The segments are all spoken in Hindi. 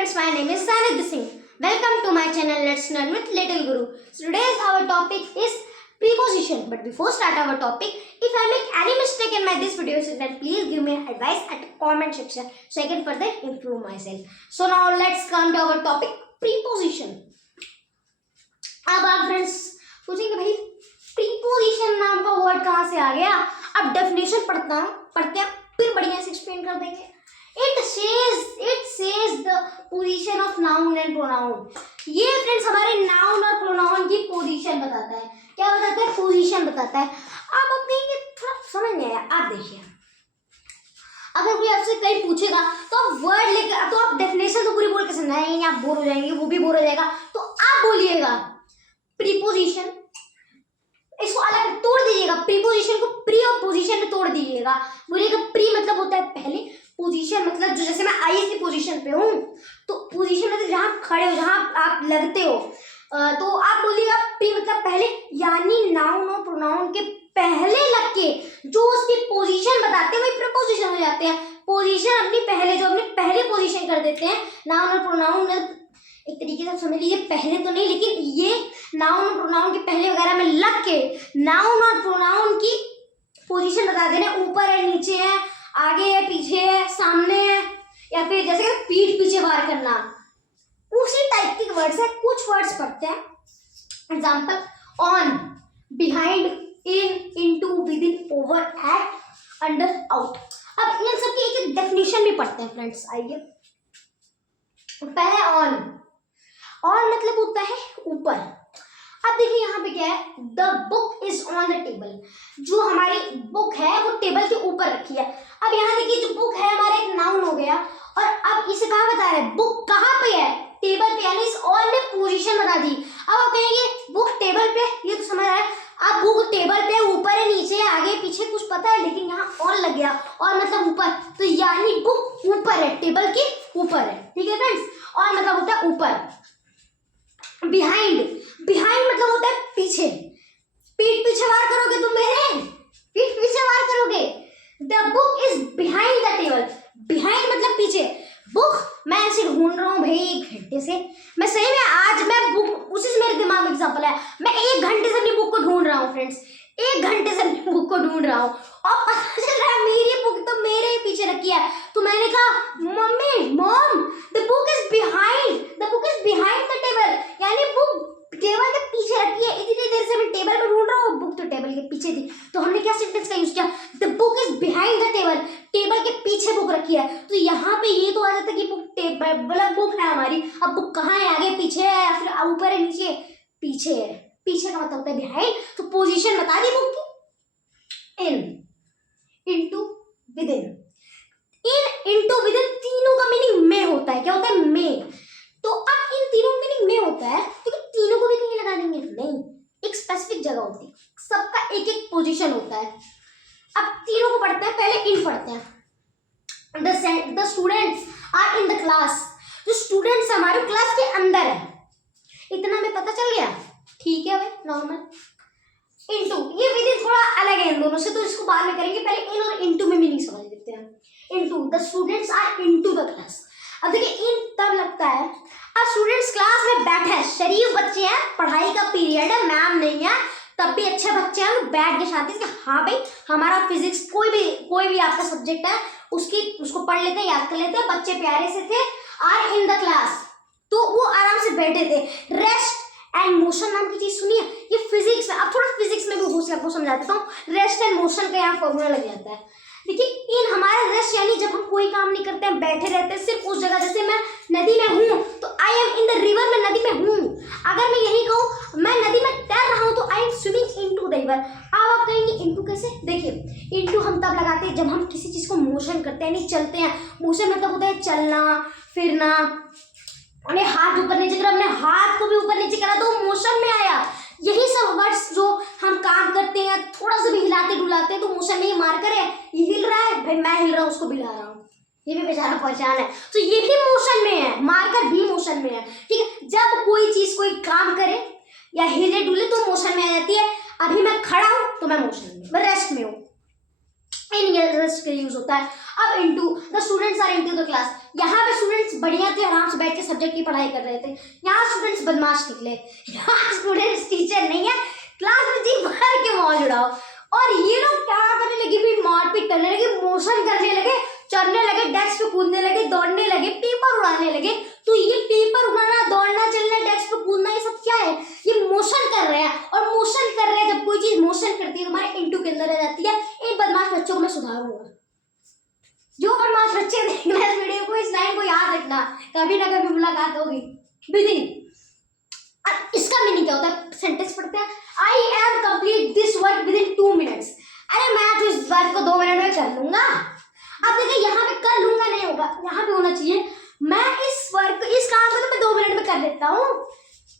friends, my name is Sanidhi Singh. Welcome to my channel Let's Learn with Little Guru. So today's our topic is preposition. But before start our topic, if I make any mistake in this video, so then please give me advice at the comment section so I can further improve myself. So now let's come to our topic, preposition. अब आप फ्रेंड्स पूछेंगे भाई प्रीपोजिशन नाम का वर्ड कहाँ से आ गया। अब डेफिनेशन पढ़ते हैं फिर बढ़िया से एक्सप्लेन कर देंगे। It says the position of noun and pronoun. ये फ्रेंड्स हमारे नाउन और प्रोनाउन की पोजीशन बताता है। क्या बताता है? पोजीशन बताता है। अब आप कहेंगे थोड़ा समझ नहीं आया। आप देखिए, अगर कोई आपसे कहीं पूछेगा तो आप वर्ड लेकर, तो आप डेफिनेशन तो पूरी बोल के नहीं, आप बोर हो जाएंगे, वो भी बोर हो जाएगा। तो आप बोलिएगा प्रीपोजिशन, इसको अलग तोड़ दीजिएगा, प्रीपोजिशन को प्री और पोजीशन में तोड़ दीजिएगा। बोलिएगा प्री मतलब होता है पहले, पोजीशन मतलब जो, जैसे मैं आई की पोजीशन पे हूँ तो पोजीशन मतलब जहाँ आप खड़े हो, जहाँ आप लगते हो, तो आप बोलिएगा प्री मतलब पहले, यानी नाउन और प्रोनाउन के पहले लग के जो उसकी पोजीशन बताते हैं वही प्रीपोजिशन हो जाते हैं। पोजीशन अपनी पहले, जो अपनी पहले पोजीशन कर देते हैं नाउन और प्रोनाउन, एक तरीके से समझ लीजिए पहले तो नहीं, लेकिन ये नाउन और प्रोनाउन के पहले वगैरह में लग के नाउन और प्रोनाउन की पोजीशन बता देना, ऊपर है, नीचे है, आगे है, पीछे है, सामने है, या फिर जैसे पीठ पीछे वार करना, उसी टाइप के वर्ड्स है। कुछ वर्ड्स पढ़ते हैं, example on, behind, in, into, with in, over, at, under, out. अब इन सबकी एक एक डेफिनेशन भी पढ़ते हैं फ्रेंड्स। आइए पहले ऑन मतलब होता है ऊपर। अब देखिए यहाँ पे क्या है, the book is on the table, जो हमारी बुक है वो टेबल के ऊपर रखी है। अब यहाँ देखिए जो बुक है हमारा एक नाउन हो गया, और अब इसे कहाँ बता रहे हैं, बुक कहाँ पे है, टेबल पे, यानी इस ऑन में पोजीशन बता दी। अब आप कहेंगे बुक टेबल पे, ये तो समझ रहा है आप, बुक टेबल पे, ऊपर है, नीचे है, आगे पीछे कुछ पता है, लेकिन यहाँ ऑन लग गया, और मतलब ऊपर, तो यानी बुक ऊपर है, टेबल के ऊपर है। ठीक है फ्रेंड्स, और मतलब होता है ऊपर। बिहाइंड मतलब होता है पीछे, पीठ पीछे वार करोगे तुम मेरे, पीठ पीछे वार करोगे। The book is behind the table, behind मतलब पीछे, बुक मैं ऐसे ढूंढ रहा हूँ भाई 1 घंटे से, मैं सही में आज मैं बुक, उसी से मेरे दिमाग में एग्जाम्पल है, मैं 1 घंटे से अपनी बुक को ढूंढ रहा हूँ फ्रेंड्स, 1 घंटे से अपनी बुक को ढूंढ रहा हूँ, और पता चल रहा है मेरी बुक तो मेरे ही पीछे रखी है। तो मैंने कहा mom the book is behind the table, यानी बुक टेबल के पीछे रखी है। इतनी देर से मैं टेबल पे ढूंढ रहा हूँ, बुक तो टेबल के पीछे थी, तो हमने क्या सेंटेंस का यूज किया, the book is behind the table, table के पीछे बुक रखी है। तो यहाँ पे ये तो आ जाता है कि बुक टेबल मतलब बुक है हमारी, अब बुक कहाँ है, आगे पीछे है, या फिर ऊपर है, नीचे, पीछे है। पीछे का मतलब होता है बिहाइंड, तो पोजीशन बता दी बुक की। In, into, with in, into, with in, तीनों का मीनिंग में होता है। क्या होता है? में। तो अब इन तीनों मीनिंग में होता है, तो तीनों को भी कहीं लगा देंगे नहीं, एक स्पेसिफिक जगह होती है, सबका एक एक पोजीशन होता है। अब तीनों को पढ़ते हैं, पहले इन पढ़ते हैं। The students are in the class, जो स्टूडेंट्स हमारे क्लास के अंदर है, इतना में पता चल गया। ठीक है भाई, नॉर्मल। इनटू, ये विधि थोड़ा अलग है इन दोनों से, तो इसको बाद में करेंगे, पहले इन और इनटू में मीनिंग समझ लेते हैं। Into, the students are into the class. अब देखिए इन तब लगता है अब स्टूडेंट्स क्लास में बैठे हैं, शरीफ बच्चे हैं, पढ़ाई का पीरियड है, मैम नहीं है, तब भी अच्छे बच्चे हैं, बैठ के साथ ही हाँ भाई हमारा फिजिक्स, कोई भी आपका सब्जेक्ट है उसको पढ़ लेते हैं, याद कर लेते हैं, बच्चे प्यारे से थे, आर इन द क्लास, तो वो आराम से बैठे थे। रेस्ट एंड मोशन नाम की चीज सुनिए, ये फिजिक्स में, अब थोड़ा फिजिक्स में भी घुस आपको समझा देता हूँ। रेस्ट एंड मोशन का यहाँ फॉर्मूला लग जाता है। देखिए इन हमारा रेस्ट, यानी जब हम कोई काम नहीं करते हैं, बैठे रहते हैं सिर्फ उस जगह, जैसे मैं नदी में हूँ तो I am in the river, मैं नदी में हूँ। अगर मैं यही कहूँ मैं नदी में तैर रहा हूँ तो I am swimming into the river. अब आप कहेंगे इनटू कैसे? देखिए इनटू हम तब लगाते हैं जब हम किसी चीज को मोशन करते हैं, नहीं चलते हैं। मोशन मतलब होता है चलना फिरना, हमने हाथ ऊपर नीचे करा, हमने हाथ को भी ऊपर नीचे करा तो मोशन में आया। यही सब वर्ड्स जो हम काम करते हैं, थोड़ा सा भी हिलाते डुलाते हैं तो मोशन में ही, मार्कर है ये हिल रहा है भाई, मैं हिल रहा हूँ उसको भी हिला रहा हूँ, ये भी बेचारा पहचान है, तो ये भी मोशन में है, मार्कर भी मोशन में है। ठीक है, जब कोई चीज कोई काम करे या हिले डुले तो मोशन में आ जाती है। अभी मैं खड़ा हूँ तो मैं मोशन में, मैं रेस्ट में हूँ। इन गेस्ट का यूज होता है। अब into the students are into the class, यहाँ पे स्टूडेंट्स बढ़िया थे, आराम से बैठ के सब्जेक्ट की पढ़ाई कर रहे थे। यहाँ स्टूडेंट्स बदमाश निकले, यहाँ स्टूडेंट्स टीचर नहीं है, क्लास में जी भर के मौज उड़ाओ। और ये लोग क्या करने लगे भी, मारपीट करने लगे, मोशन करने लगे, चढ़ने लगे, डेस्क पे कूदने लगे, दौड़ने लगे, पेपर उड़ाने लगे। तो ये पेपर उड़ाना, दौड़ना, चलना, डेस्क पे कूदना, ये सब क्या है? ये मोशन कर रहे हैं। और मोशन कर रहे हैं, जब कोई चीज मोशन करती है तुम्हारे इंटू के अंदर आ जाती है। इन बदमाश बच्चों को मैं सुधारूंगा। जो बदमाश बच्चे देखना इस वीडियो को, इस लाइन को याद रखना, कभी ना कभी मुलाकात होगी। विदिन, इसका मीनिंग क्या होता है? सेंटेंस पढ़ते हैं, I am complete this work with in 2 minutes. अरे मैं तो इस वर्क को 2 मिनट में कर लूंगा। अब देखिए यहाँ पे कर लूंगा नहीं होगा, यहाँ पे होना चाहिए मैं इस वर्क, इस काम को तो मैं 2 मिनट में कर लेता हूँ।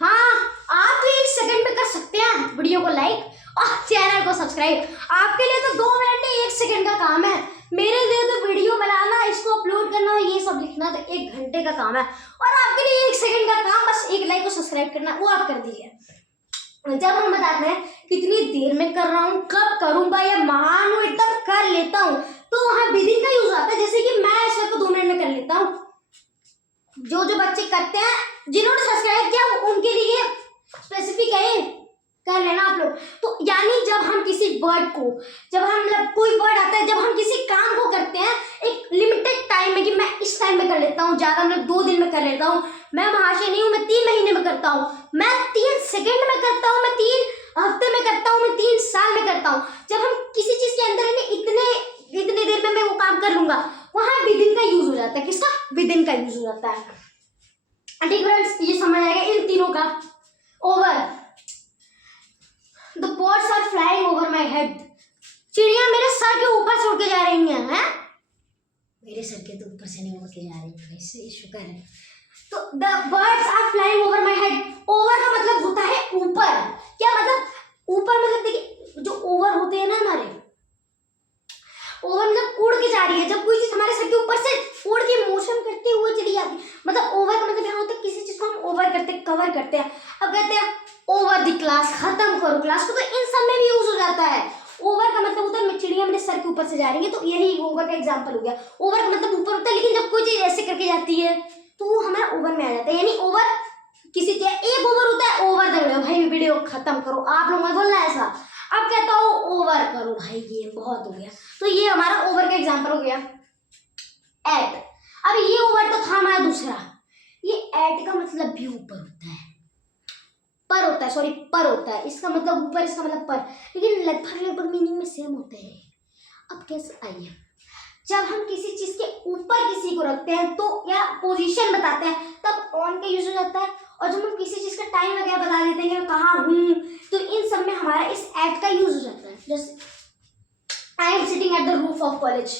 हाँ, आप भी 1 सेकंड में कर सकते हैं। वीडियो को लाइक और चैनल को सब्सक्राइब। आपके लिए तो 2 मिनट नहीं 1 सेकंड का काम है। मेरे लिए तो वीडियो बनाना, इसको अपलोड करना, ये सब लिखना तो 1 घंटे का काम है। और आपके लिए 1 सेकंड का काम बस 1 लाइक और सब्सक्राइब करना, वो आप कर दीजिए। जब हम बताते हैं कितनी देर में कर रहा हूँ, कब करूंगा, या महान हूँ एकदम कर लेता हूँ, तो वहां विदिन का यूज आता है। जैसे कि मैं इस को 2 मिनट में कर लेता हूँ। जो जो बच्चे करते हैं, जिन्होंने सब्सक्राइब किया, उनके लिए स्पेसिफिक है, कर लेना आप लोग। तो यानी जब हम किसी वर्ड को, जब हम कोई वर्ड आता है, जब हम किसी काम को करते हैं एक लिमिटेड टाइम में, कि मैं इस टाइम में कर लेता हूँ, ज्यादा मैं 2 दिन में कर लेता हूँ, मैं महाशय नहीं हूँ, मैं 3 महीने में करता हूँ, मैं 3 सेकंड में करता हूँ, मैं 3 हफ्ते में करता हूँ, मैं 3 साल में करता हूँ। जब हम किसी चीज के अंदर इतने देर में मैं वो काम कर लूंगा, वहां विदिन का यूज हो जाता है। किसका? विदिन का यूज हो जाता है। ठीक फ्रेंड्स, ये समझ आएगा इन तीनों का। Over, the birds are flying over my head, चिड़िया मेरे सर के ऊपर से उड़ के जा रही हैं। मेरे सर के तो ऊपर से नहीं उड़ के जा रही है, इससे शुक्र है। तो the birds are flying over my head, over का मतलब होता है ऊपर। क्या मतलब? ऊपर मतलब देखिए, जो ओवर होते हैं ना हमारे, ओवर मतलब उड़ के जा रही है। जब कोई चीज हमारे सर के ऊपर से उड़ के मोशन करते हुए चली जाती, मतलब ओवर का मतलब यहाँ होता है किसी चीज को हम ओवर करते हैं, कवर करते हैं। अब कहते हैं ओवर द क्लास, खत्म करो क्लास को, तो इन सब में भी यूज हो जाता है। ओवर का मतलब होता है चिड़िया मेरे सर के ऊपर से जा रही है, तो यही ओवर का एग्जांपल हो गया। ओवर का मतलब ऊपर होता है, लेकिन जब कोई चीज ऐसे करके जाती है तो वो हमारा ओवर में आ जाता है। यानी ओवर किसी चीज, एक ओवर होता है ओवर द वीडियो, भाई वीडियो खत्म करो, आप लोग मत बोलना ऐसा। अब कहता हूँ ओवर करो भाई, ये बहुत हो गया। तो ये हमारा ओवर का एग्जांपल हो गया। एट, अब ये ओवर तो था हमारा दूसरा। ये एट का मतलब भी ऊपर होता है, पर होता है, सॉरी पर होता है। इसका मतलब ऊपर, इसका मतलब पर, लेकिन लगभग मीनिंग में सेम होते हैं। अब कैसे? आइए, जब हम किसी चीज के ऊपर किसी को रखते हैं तो, या पोजीशन बताते हैं, तब ऑन का यूज हो जाता है। और जब हम किसी चीज का टाइम वगैरह बता देते हैं कि मैं कहाँ हूँ, तो इन सब में हमारा इस एट का यूज हो जाता है। जैसे I am sitting at the roof of college,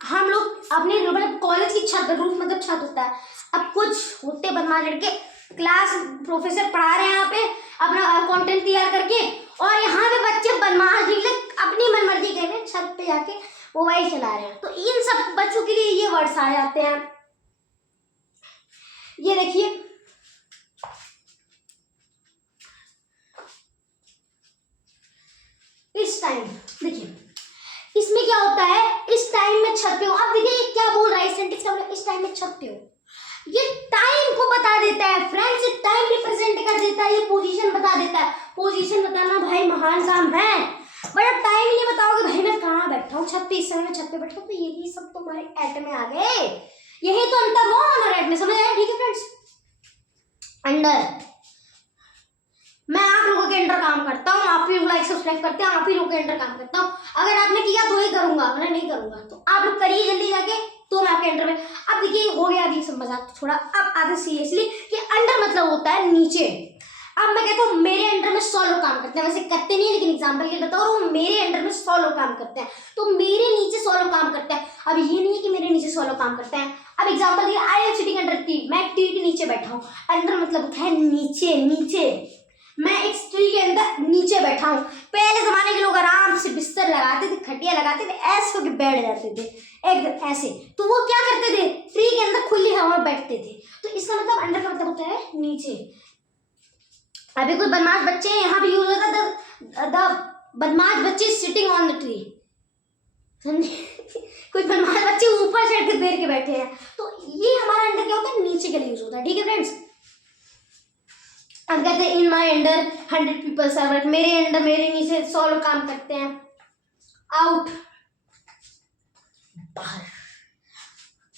हम लोग अपने मतलब कॉलेज की छत, रूफ मतलब छत होता है। अब कुछ होते बदमाश लड़के, क्लास प्रोफेसर पढ़ा रहे हैं यहाँ पे अपना कंटेंट तैयार करके, और यहाँ पे बच्चे बदमाश निकले अपनी मनमर्जी कर रहे हैं, छत पे जाके मोबाइल चला रहे हैं। तो इन सब बच्चों के लिए ये वर्ड्स आ जाते हैं। ये देखिए, इस टाइम, देखिए इसमें क्या होता है, इस टाइम में छत पे हो। अब देखिए ये क्या बोल रहा है, सेंटेंस क्या बोल रहा है, इस टाइम में छत पे हो। ये टाइम को बता देता है फ्रेंड्स, ये टाइम रिप्रेजेंट कर देता है, ये पोजीशन बता देता है। पोजीशन बताना भाई महान काम है, बट अब टाइम नहीं बताओगे भाई मैं कहाँ बैठा हूँ, छत पे, इस समय मैं छत पे बैठा हूँ, तो यही सब तुम्हारे एट में आ गए। यही तो अंतर हुआ ऑन और एट में, समझ आया? ठीक है फ्रेंड्स। अंडर, मैं आप लोगों के अंडर काम करता हूँ, आप ही लोग लाइक सब्सक्राइब करते हैं, आप ही लोगों के अंडर काम करता हूँ। अगर आपने किया तो ही करूंगा, अगर नहीं करूंगा तो आप लोग करिए जल्दी जाके, तो मैं आपके अंडर में। अब देखिए हो गया अभी सब मजाक थोड़ा, अब आते सीरियसली कि अंडर मतलब होता है नीचे। अब मैं कहता हूँ मेरे अंडर में 100 लोग काम करते हैं, वैसे करते नहीं, लेकिन एग्जाम्पल के लिए बता रहा हूँ, मेरे अंडर में 100 लोग काम करते हैं, तो मेरे नीचे 100 लोग काम करते हैं। अब ये नहीं है कि मेरे नीचे 100 लोग काम करते हैं। अब एग्जाम्पल दिया, I am sitting under tree, मैं ट्री के नीचे बैठा हूँ। अंडर मतलब होता है नीचे, नीचे, मैं एक ट्री के अंदर नीचे बैठा हूँ। पहले जमाने के लोग आराम से बिस्तर लगाते थे, खटिया लगाते थे, ऐसे होकर बैठ जाते थे एकदम ऐसे, तो वो क्या करते थे, ट्री के अंदर खुली हवा में बैठते थे। तो इसका मतलब अंडर का मतलब होता है नीचे। अभी कुछ बदमाश बच्चे हैं, यहाँ पे यूज होता है द बदमाश बच्चे सिटिंग ऑन द ट्री, कुछ बदमाश बच्चे ऊपर चढ़ के पैर के बैठे हैं। तो ये हमारा अंडर क्या होता है, नीचे के लिए यूज होता है। ठीक है फ्रेंड्स, हम कहते हैं in my under 100 peoples are work, मेरे अंडर मेरे नीचे 100 लोग काम करते हैं। आउट, बाहर,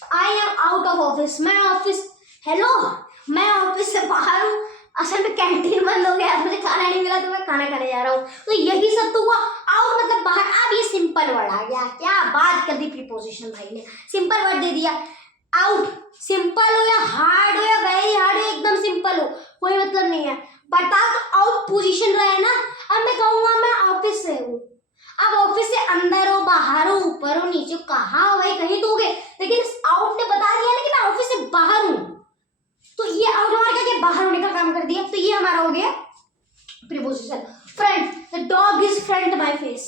I am out of office, मैं ऑफिस, हेलो मैं ऑफिस से बाहर हूँ, असल में कैंटीन बंद हो गया, मुझे खाना नहीं मिला तो मैं खाना खाने जा रहा हूँ। तो यही सब तो हुआ, आउट मतलब बाहर। अब ये सिंपल वर्ड आ गया, क्या बात कर दी प्रीपोजिशन भाई ने, सिंपल वर्ड दे दिया। आउट सिंपल हो या हार्ड हो या वेरी हार्ड हो, एकदम सिंपल हो, कोई मतलब नहीं है, बता तो आउट पोजीशन रहे ना। अब मैं कहूंगा मैं ऑफिस से हूँ, अब ऑफिस से अंदर हो, बाहर हो, ऊपर हो, नीचे हो, कहाँ हो भाई, कहीं तो हो गए, लेकिन आउट ने बता दिया ना कि मैं ऑफिस से बाहर हूँ, तो ये आउट हमारा क्या, बाहर होने का काम कर दिया। तो ये हमारा हो गया preposition. Front, the dog is front my face.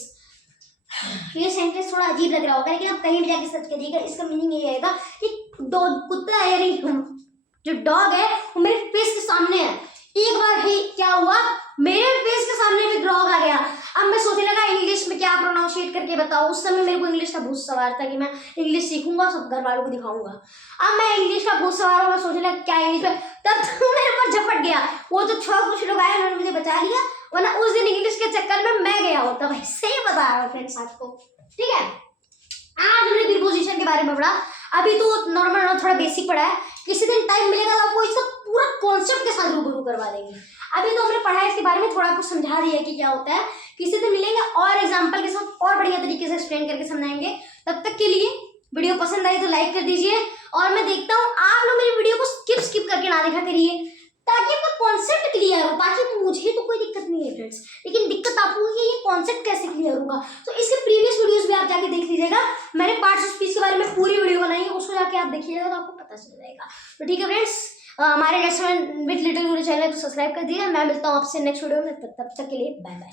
ये सेंटेंस थोड़ा अजीब लग रहा होगा, लेकिन आप कहीं भी जाके सर्च करिएगा, इसका मीनिंग ये आएगा कि डॉग, कुत्ता है यानी जो डॉग है वो मेरे फेस के सामने है। एक बार ही क्या हुआ, मेरे फेस के सामने भी डॉग आ गया। अब मैं सोचने लगा इंग्लिश में क्या प्रोनाउंसिएट करके बताऊं। उस समय मेरे को इंग्लिश का बहुत सवार था कि मैं इंग्लिश सीखूंगा, सब घर वालों को दिखाऊंगा। अब मैं इंग्लिश का बहुत सवार हूँ, मैं सोचने लगा क्या इंग्लिश में, तब तो मेरे ऊपर झपट गया। वो जो कुछ लोग आए उन्होंने मुझे बचा लिया, वरना उस दिन इंग्लिश के चक्कर में मैं गया होता भाई। सही बता रहा हूँ फ्रेंड्स आपको। ठीक है, आज हमने प्रीपोजिशन के बारे में पढ़ा, अभी तो नॉर्मल थोड़ा बेसिक पढ़ा है। किसी दिन टाइम मिलेगा तो आपको इसका पूरा कॉन्सेप्ट के साथ रूबरू करवा देंगे। अभी तो हमने पढ़ा है, इसके बारे में थोड़ा कुछ समझा दिया कि क्या होता है। किसी दिन मिलेंगे और एग्जांपल के साथ और बढ़िया तरीके से एक्सप्लेन करके समझाएंगे। तब तक के लिए वीडियो पसंद आई तो लाइक कर दीजिए, और मैं देखता हूँ आप लोग मेरी वीडियो को स्किप करके ना देखा करिए, ताकि आपका कॉन्सेप्ट क्लियर हो। बाकी मुझे तो कोई दिक्कत नहीं है फ्रेंड्स, लेकिन दिक्कत आपको है ये कॉन्सेप्ट कैसे क्लियर होगा। तो इसके प्रीवियस वीडियोस भी आप जाके देख लीजिएगा, मैंने पार्ट्स ऑफ स्पीच के बारे में पूरी वीडियो बनाई है, उसको जाके आप देखिएगा तो आपको पता चल जाएगा। तो ठीक है फ्रेंड्स, हमारे restaurant with little Guru channel तो सब्सक्राइब कर दीजिए। मैं मिलता हूँ आपसे नेक्स्ट वीडियो में, तब तक के लिए बाय बाय।